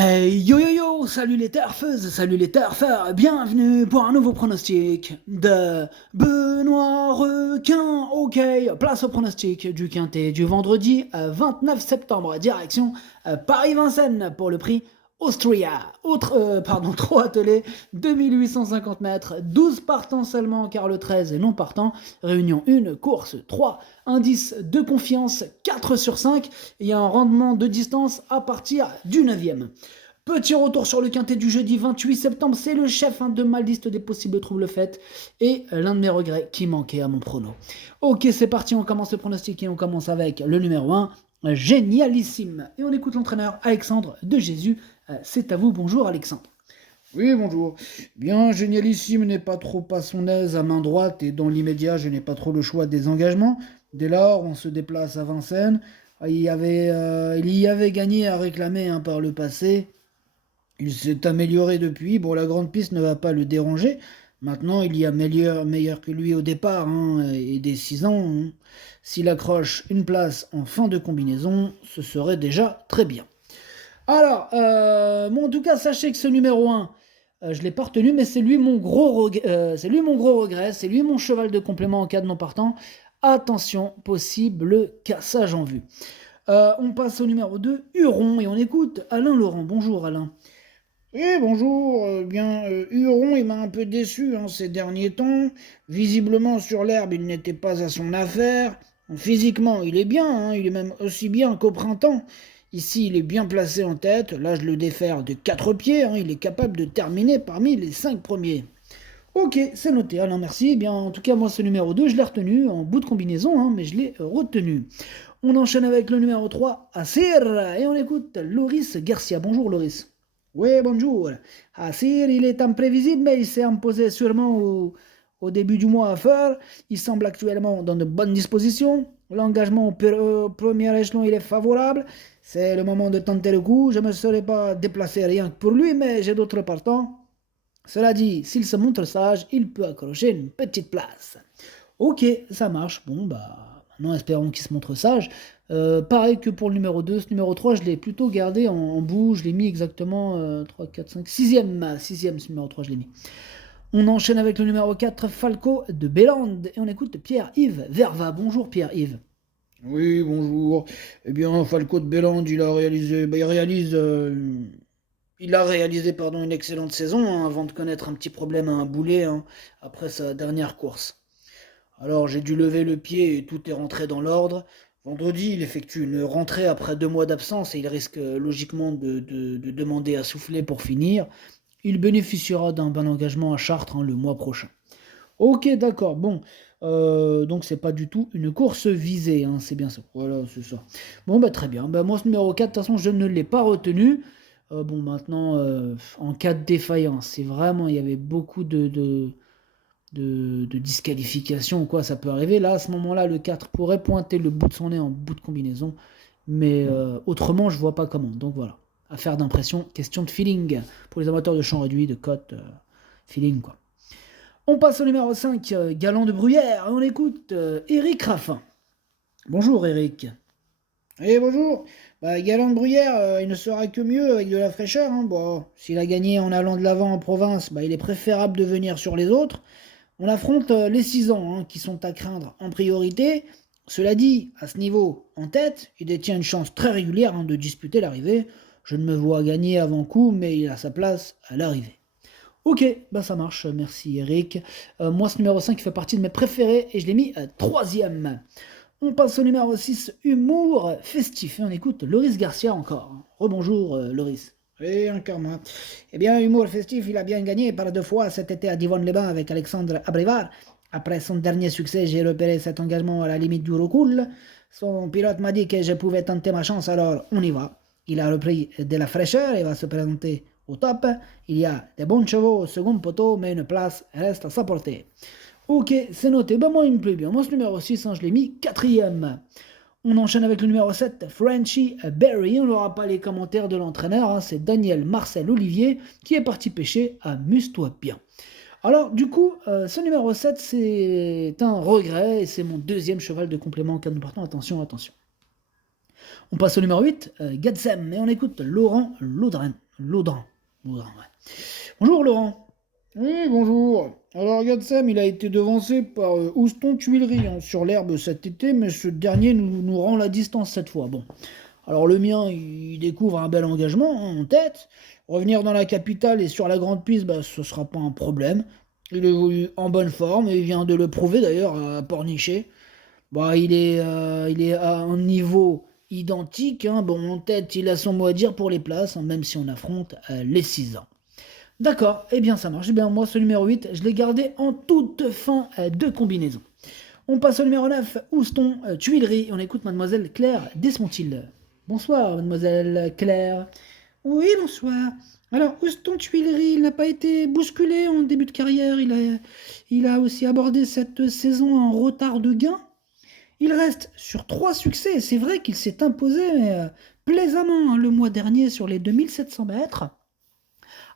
Hey, yo yo yo, salut les turfeuses, salut les turfeurs, bienvenue pour un nouveau pronostic de Benoît Requin. Ok, place au pronostic du quintet du vendredi 29 septembre, direction Paris-Vincennes pour le prix Austria. Pardon, 3 attelés, 2850 mètres, 12 partants seulement car le 13 est non partant. Réunion 1, course 3, indice de confiance 4 sur 5 et un rendement de distance à partir du 9e. Petit retour sur le quintet du jeudi 28 septembre, c'est le chef de ma liste des possibles troubles faits et l'un de mes regrets qui manquait à mon prono. Ok, c'est parti, on commence le pronostic et on commence avec le numéro 1, génialissime. Et on écoute l'entraîneur Alexandre de Jésus. C'est à vous, bonjour Alexandre. Oui, bonjour. Bien, Génialissime n'est pas trop à son aise à main droite et dans l'immédiat, je n'ai pas trop le choix des engagements. Dès lors, on se déplace à Vincennes. Il y avait gagné à réclamer par le passé. Il s'est amélioré depuis. Bon, la grande piste ne va pas le déranger. Maintenant, il y a meilleur que lui au départ et des 6 ans. S'il accroche une place en fin de combinaison, ce serait déjà très bien. Alors, bon, en tout cas, sachez que ce numéro 1, je ne l'ai pas retenu, mais c'est lui mon gros regret, c'est lui mon cheval de complément en cas de non partant. Attention, possible cassage en vue. On passe au numéro 2, Huron, et on écoute Alain Laurent. Bonjour Alain. Oui, bonjour. Huron, il m'a un peu déçu ces derniers temps. Visiblement, sur l'herbe, il n'était pas à son affaire. Physiquement, il est bien, il est même aussi bien qu'au printemps. Ici, il est bien placé en tête. Là, je le défère de 4 pieds. Il est capable de terminer parmi les 5 premiers. Ok, c'est noté, Alain, merci. Eh bien, en tout cas, moi, ce numéro 2, je l'ai retenu en bout de combinaison, mais je l'ai retenu. On enchaîne avec le numéro 3, Assir, et on écoute Loris Garcia. Bonjour Loris. Oui, bonjour. Assir, il est imprévisible, mais il s'est imposé sûrement au début du mois à faire. Il semble actuellement dans de bonnes dispositions. L'engagement au premier échelon, il est favorable. C'est le moment de tenter le coup. Je ne me serais pas déplacé rien que pour lui, mais j'ai d'autres partants. Cela dit, s'il se montre sage, il peut accrocher une petite place. Ok, ça marche. Bon, bah, maintenant espérons qu'il se montre sage. Pareil que pour le numéro 2, ce numéro 3, je l'ai plutôt gardé en bout. Je l'ai mis exactement 3, 4, 5, 6e. 6e, ce numéro 3, je l'ai mis. On enchaîne avec le numéro 4, Falco de Bélande. Et on écoute Pierre-Yves Verva. Bonjour Pierre-Yves. Oui, bonjour. Eh bien, Falco de Belland, il a réalisé une excellente saison avant de connaître un petit problème à un boulet après sa dernière course. Alors j'ai dû lever le pied et tout est rentré dans l'ordre. Vendredi, il effectue une rentrée après 2 mois d'absence et il risque logiquement de demander à souffler pour finir. Il bénéficiera d'un bon engagement à Chartres le mois prochain. Ok, d'accord, bon. Donc c'est pas du tout une course visée, c'est bien ça. Voilà, c'est ça. Bon, bah très bien. Bah, moi, ce numéro 4, de toute façon, je ne l'ai pas retenu. Bon, maintenant, en cas de défaillance, c'est vraiment, il y avait beaucoup de disqualification ou quoi, ça peut arriver. Là, à ce moment-là, le 4 pourrait pointer le bout de son nez en bout de combinaison. Mais autrement, je vois pas comment. Donc voilà. Affaire d'impression, question de feeling. Pour les amateurs de champ réduit, de cote, feeling quoi. On passe au numéro 5, Galant de Bruyère. Et on écoute Eric Raffin. Bonjour Eric. Eh bonjour. Galant de Bruyère, il ne sera que mieux avec de la fraîcheur. Bon, s'il a gagné en allant de l'avant en province, il est préférable de venir sur les autres. On affronte les 6 ans qui sont à craindre en priorité. Cela dit, à ce niveau, en tête, il détient une chance très régulière de disputer l'arrivée. Je ne me vois gagner avant coup, mais il a sa place à l'arrivée. Ok, bah ça marche, merci Eric. Moi, ce numéro 5 fait partie de mes préférés et je l'ai mis troisième. On passe au numéro 6, humour festif. Et on écoute Loris Garcia encore. Rebonjour Loris. Et un karma. Eh bien, Humour Festif, il a bien gagné par 2 fois cet été à Divonne-les-Bains avec Alexandre Abrivard. Après son dernier succès, j'ai repéré cet engagement à la limite du recul. Son pilote m'a dit que je pouvais tenter ma chance, alors on y va. Il a repris de la fraîcheur et va se présenter au top. Il y a des bons chevaux au second poteau, mais une place reste à sa portée. Ok, c'est noté. Ben moi, il me plaît bien. Moi, ce numéro 6, je l'ai mis quatrième. On enchaîne avec le numéro 7, Frenchy Berry. On n'aura pas les commentaires de l'entraîneur. C'est Daniel Marcel Olivier qui est parti pêcher. Amuse-toi bien. Alors, du coup, ce numéro 7, c'est un regret et c'est mon deuxième cheval de complément en cas de partant. Attention, attention. On passe au numéro 8, Gatsem, et on écoute Laurent Laudran. Ouais. Bonjour Laurent. Oui, bonjour. Alors, Gadsam, il a été devancé par Houston Tuileries hein, sur l'herbe cet été, mais ce dernier nous rend la distance cette fois. Bon. Alors, le mien, il découvre un bel engagement hein, en tête. Revenir dans la capitale et sur la grande piste, bah, ce sera pas un problème. Il évolue en bonne forme et il vient de le prouver d'ailleurs à Pornichet. Bah, il est à un niveau identique. Hein. Bon, en tête, il a son mot à dire pour les places, hein, même si on affronte les 6 ans. D'accord, eh bien ça marche. Eh bien moi, ce numéro 8, je l'ai gardé en toute fin de combinaison. On passe au numéro 9, Houston, Tuileries. On écoute Mademoiselle Claire Desmontil. Bonsoir, Mademoiselle Claire. Oui, bonsoir. Alors, Houston Tuileries, il n'a pas été bousculé en début de carrière. Il a aussi abordé cette saison en retard de gain. Il reste sur 3 succès. Et c'est vrai qu'il s'est imposé plaisamment hein, le mois dernier sur les 2700 mètres.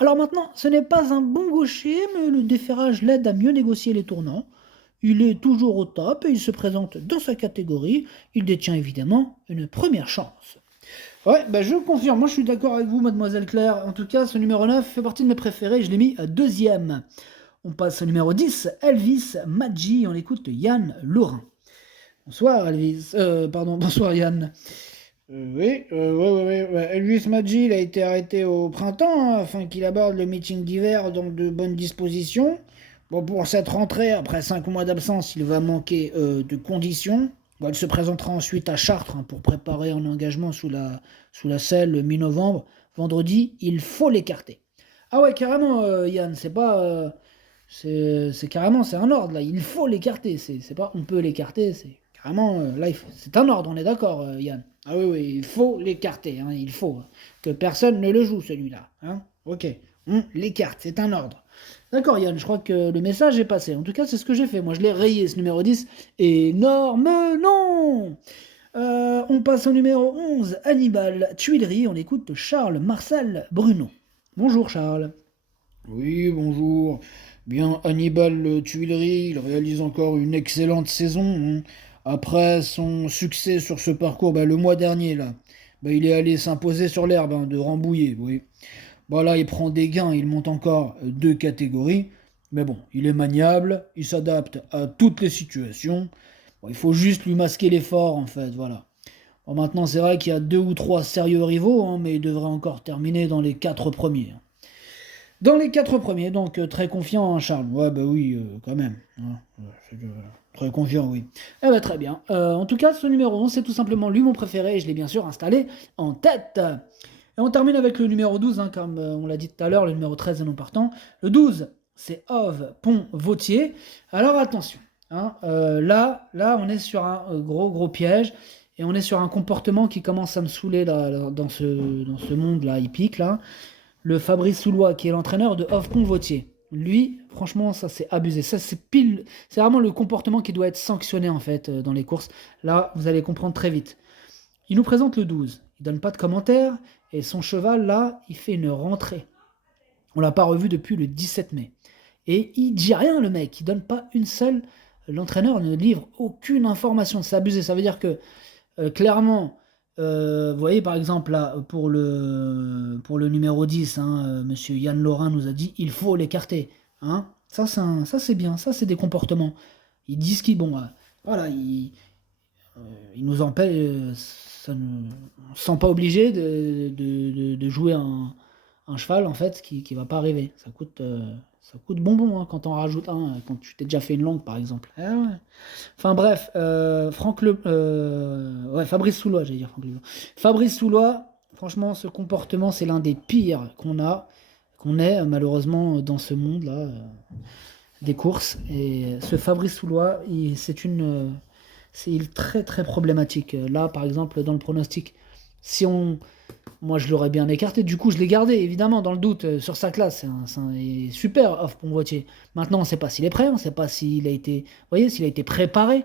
Alors maintenant, ce n'est pas un bon gaucher, mais le déferrage l'aide à mieux négocier les tournants. Il est toujours au top et il se présente dans sa catégorie. Il détient évidemment une première chance. Ouais, bah je confirme. Moi, je suis d'accord avec vous, Mademoiselle Claire. En tout cas, ce numéro 9 fait partie de mes préférés. Je l'ai mis à deuxième. On passe au numéro 10, Elvis Maggi. On écoute Yann Laurin. Bonsoir, Elvis. Bonsoir, Yann. Ouais. Elvis Maggi, il a été arrêté au printemps hein, afin qu'il aborde le meeting d'hiver dans de bonnes dispositions. Bon, pour cette rentrée, après 5 mois d'absence, il va manquer de conditions. Bon, il se présentera ensuite à Chartres hein, pour préparer un engagement sous la selle le mi-novembre. Vendredi, il faut l'écarter. Ah ouais, carrément, Yann, c'est pas... c'est carrément, c'est un ordre, là. Il faut l'écarter. C'est pas on peut l'écarter, c'est carrément... là, c'est un ordre, on est d'accord, Yann. Ah oui, il faut l'écarter, hein, il faut. Que personne ne le joue, celui-là. Hein. Ok, on l'écarte, c'est un ordre. D'accord, Yann, je crois que le message est passé. En tout cas, c'est ce que j'ai fait. Moi, je l'ai rayé, ce numéro 10. Énorme non. On passe au numéro 11, Hannibal, Tuileries. On écoute Charles Marcel Bruno. Bonjour, Charles. Oui, bonjour. Bien, Hannibal Tuileries, il réalise encore une excellente saison. Hein. Après son succès sur ce parcours, le mois dernier, là, il est allé s'imposer sur l'herbe hein, de Rambouillet, oui. Là, il prend des gains, il monte encore 2 catégories. Mais bon, il est maniable, il s'adapte à toutes les situations. Bon, il faut juste lui masquer l'effort, en fait, voilà. Bon, maintenant, c'est vrai qu'il y a 2 ou 3 sérieux rivaux, hein, mais il devrait encore terminer dans les 4 premiers. Hein. Dans les 4 premiers, donc très confiant, hein, Charles. Ouais, oui, quand même. Hein. Très confiant, oui. Eh ben, très bien. En tout cas, ce numéro 11, c'est tout simplement lui mon préféré, et je l'ai bien sûr installé en tête. Et on termine avec le numéro 12, hein, comme on l'a dit tout à l'heure, le numéro 13 est non partant. Le 12, c'est Ove Pont-Vautier. Alors attention, hein, là, on est sur un gros piège, et on est sur un comportement qui commence à me saouler là, dans ce monde-là hippique, là. Le Fabrice Soulois, qui est l'entraîneur de Ove Pont-Vautier. Lui, franchement, ça c'est abusé. Ça c'est pile, c'est vraiment le comportement qui doit être sanctionné en fait dans les courses. Là, vous allez comprendre très vite. Il nous présente le 12. Il donne pas de commentaires. Et son cheval, là, il fait une rentrée. On l'a pas revu depuis le 17 mai. Et il dit rien, le mec. Il donne pas une seule... L'entraîneur ne livre aucune information. C'est abusé. Ça veut dire que, clairement, vous voyez, par exemple, là, pour le numéro 10, hein, monsieur Yann Laurin nous a dit il faut l'écarter. Hein. Ça, c'est bien. Ça, c'est des comportements. Ils disent qu'ils... Bon, voilà, ils nous empêchent... on ne se sent pas obligé de jouer un cheval en fait qui va pas arriver. Ça coûte bonbon hein, quand on rajoute un, quand tu t'es déjà fait une longue par exemple. Ah ouais. Enfin bref, Fabrice Soulois, j'allais dire Franck Leblanc. Fabrice Soulois, franchement, ce comportement, c'est l'un des pires qu'on ait malheureusement dans ce monde-là des courses. Et ce Fabrice Soulois, c'est très très problématique. Là, par exemple, dans le pronostic, moi je l'aurais bien écarté, du coup je l'ai gardé, évidemment, dans le doute, sur sa classe. C'est super off Pont-Vautier. Maintenant, on ne sait pas s'il est prêt, on ne sait pas s'il a été, s'il a été préparé.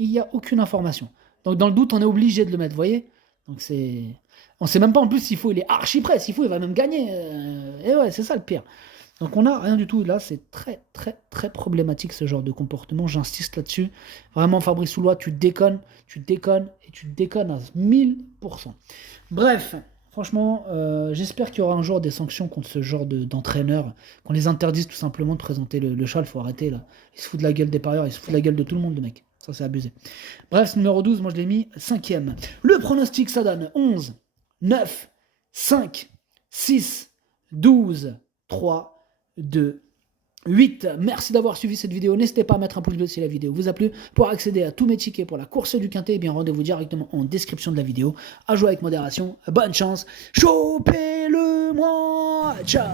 Il n'y a aucune information. Donc dans le doute, on est obligé de le mettre, vous voyez. Donc on ne sait même pas en plus s'il faut, il est archi prêt. S'il faut, il va même gagner. Et ouais, c'est ça le pire. Donc on n'a rien du tout. Là, c'est très, très, très problématique ce genre de comportement. J'insiste là-dessus. Vraiment, Fabrice Soulois, tu déconnes et tu déconnes à 1000%. Bref, franchement, j'espère qu'il y aura un jour des sanctions contre ce genre d'entraîneurs, qu'on les interdise tout simplement de présenter le cheval. Faut arrêter là. Il se fout de la gueule des parieurs, il se fout de la gueule de tout le monde, le mec. Ça, c'est abusé. Bref, ce numéro 12, moi je l'ai mis 5e. Le pronostic, ça donne 11, 9, 5, 6, 12, 3, 2, 8. Merci d'avoir suivi cette vidéo. N'hésitez pas à mettre un pouce bleu si la vidéo vous a plu. Pour accéder à tous mes tickets pour la course du Quintet, eh bien rendez-vous directement en description de la vidéo. À jouer avec modération. Bonne chance. Chopez-le-moi. Ciao.